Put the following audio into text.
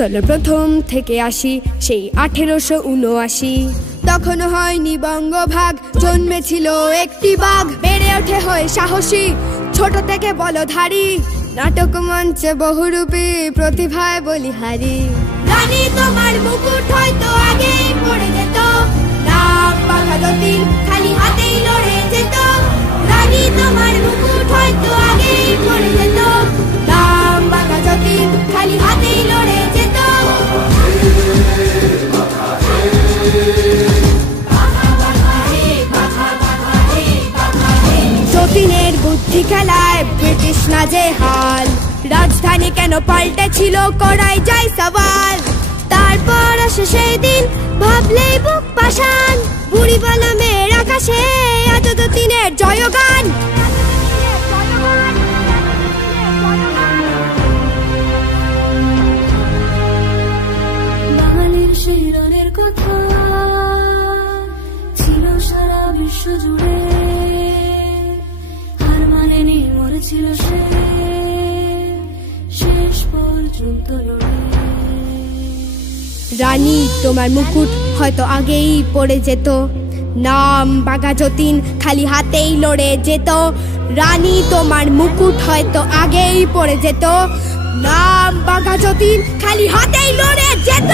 চলো প্রথম থেকে আসি সেই 1879। তখনও হয়নি বঙ্গভাগ, জন্মেছিল একটি বাঘ, বেড়ে ওঠে হয়ে সাহসী, ছোট থেকে বলধারী, নাটক মঞ্চে বহুরূপী, প্রতিভায় বলিহারি। রানী তোমার মুকুট হয়তো আগেই পড়ে যেত, নাম বাঘা যতীন খালি হাতেই লড়ে যেত। রানী তোমার মুকুট হয়তো আগেই পড়ে যেত, নাম বাঘা যতীন খালি হাতেই লড়ে যেত। যতীনের বুদ্ধি খেলায় ব্রিটিশ না যে হাল, রাজধানী কেন পাল্টেছিল করাই যায় সওয়াল। তারপর আসে সেই দিন, ভাবলেই বুক পাষাণ, বুড়ি বলা মেয়ের আকাশে আজ যতীনের জয়গান। বাঙালির সেই রণের কথা ছিল সারা বিশ্ব জুড়ে, হার মানেনি, মরেছিল সে শেষ পর্যন্ত লড়ে। রানী তোমার মুকুট হয়তো আগেই পড়ে যেত, নাম বাঘা যতীন খালি হাতেই লড়ে যেত। রানী তোমার মুকুট হয়তো আগেই পড়ে যেত, নাম বাঘা যতীন খালি হাতেই লড়ে যেত।